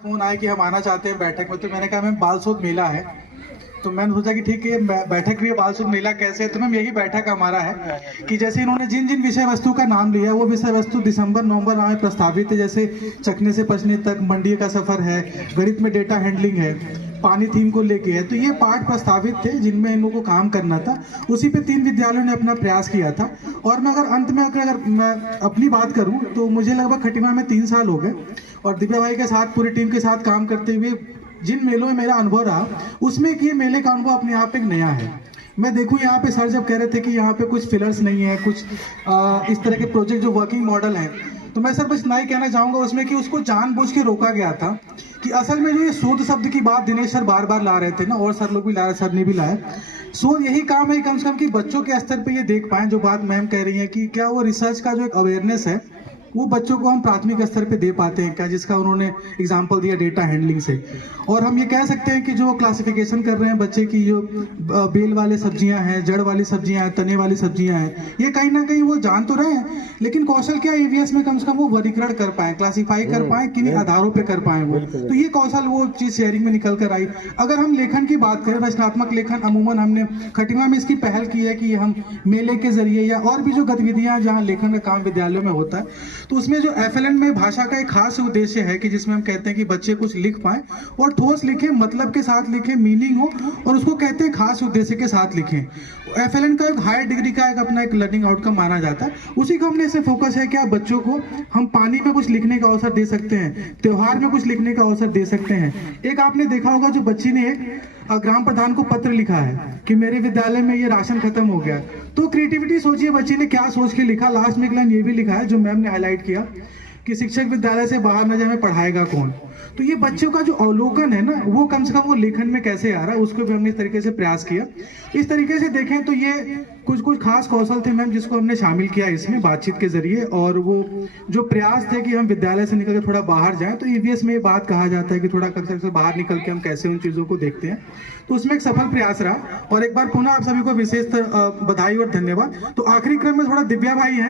Phone आया कि हम आना चाहते हैं बैठक में, तो मैंने कहा मैम बाल शोध मेला है। तो मैंने सोचा कि ठीक है बैठक भी है, बाल शोध मेला कैसे है। तो मैम यही बैठक हमारा है कि जैसे इन्होंने जिन जिन विषय वस्तु का नाम लिया वो विषय वस्तु दिसंबर नवंबर में प्रस्तावित है। जैसे चखने से पचने तक, मंडी का सफर है, गणित में डेटा हैंडलिंग है, पानी थीम को लेके है। तो ये पाठ प्रस्तावित थे जिनमें इन लोगों को काम करना था। उसी पे 3 विद्यालयों ने अपना प्रयास किया था। और मैं अगर अंत में अगर मैं अपनी बात करूं तो मुझे लगभग खटीमा में 3 साल हो गए और दिव्या भाई के साथ पूरी टीम के साथ काम करते हुए जिन मेलों में मेरा अनुभव रहा उसमें कि ये मेले का अनुभव अपने आप एक नया है। मैं देखूं यहाँ पे सर जब कह रहे थे कि यहाँ पे कुछ फिलर्स नहीं है, कुछ इस तरह के प्रोजेक्ट जो वर्किंग मॉडल है, तो मैं सर बस इतना ही कहना चाहूँगा उसमें कि उसको जानबूझ के रोका गया था कि असल में जो ये शोध शब्द की बात दिनेश सर बार बार ला रहे थे ना, और सर लोग भी ला रहे, सर ने भी लाया। शोध यही काम है कम से कम कि बच्चों के स्तर पे ये देख पाएं जो बात मैम कह रही है कि क्या वो रिसर्च का जो एक अवेयरनेस है वो बच्चों को हम प्राथमिक स्तर पे दे पाते हैं क्या, जिसका उन्होंने एग्जाम्पल दिया डेटा हैंडलिंग से। और हम ये कह सकते हैं कि जो क्लासिफिकेशन कर रहे हैं बच्चे की, जो बेल वाले सब्जियां हैं, जड़ वाली सब्जियां हैं, तने वाली सब्जियां हैं, ये कहीं ना कहीं वो जान तो रहे हैं, लेकिन कौशल क्या ईवीएस में कम से कम वो वर्गीकरण कर पाए, क्लासीफाई कर पाए, किन्हीं आधारों पर कर पाए वो। तो ये कौशल वो चीज शेयरिंग में निकल कर आई। अगर हम लेखन की बात करें, रचनात्मक लेखन अमूमन हमने खटीमा में इसकी पहल की है कि हम मेले के जरिए या और भी जो गतिविधियां जहाँ लेखन का काम विद्यालयों में होता है, तो उसमें जो एफएलएन में भाषा का एक खास उद्देश्य है कि जिसमें हम कहते हैं कि बच्चे कुछ लिख पाए और ठोस लिखें, मतलब के साथ लिखें, मीनिंग हो, और उसको कहते हैं खास उद्देश्य के साथ लिखें। एफएलएन का एक हायर डिग्री का एक अपना एक लर्निंग आउटकम माना जाता है। उसी को हमने इसे फोकस है कि आप बच्चों को हम पानी में कुछ लिखने का अवसर दे सकते हैं, त्योहार में कुछ लिखने का अवसर दे सकते हैं। एक आपने देखा होगा जो बच्ची ने एक ग्राम प्रधान को पत्र लिखा है कि मेरे विद्यालय में ये राशन खत्म हो गया। तो क्रिएटिविटी सोचिए बच्ची ने क्या सोच के लिखा। लास्ट में एक लाइन ये भी लिखा है जो मैम ने हाईलाइट किया कि शिक्षक विद्यालय से बाहर न जाए, हमें पढ़ाएगा कौन। तो ये बच्चों का जो अवलोकन है ना, वो कम से कम वो लेखन में कैसे आ रहा है उसको भी हमने इस तरीके से प्रयास किया। इस तरीके से देखें तो ये कुछ कुछ खास कौशल थे मैम जिसको हमने शामिल किया इसमें बातचीत के जरिए। और वो जो प्रयास थे कि हम विद्यालय से निकल के थोड़ा बाहर जाएं, तो ईवीएस में ये बात कहा जाता है कि थोड़ा कक्षा से बाहर निकल के हम कैसे उन चीज़ों को देखते हैं। तो उसमें एक सफल प्रयास रहा। और एक बार पुनः आप सभी को विशेष बधाई और धन्यवाद। तो आखिरी क्रम में थोड़ा दिव्या भाई हैं।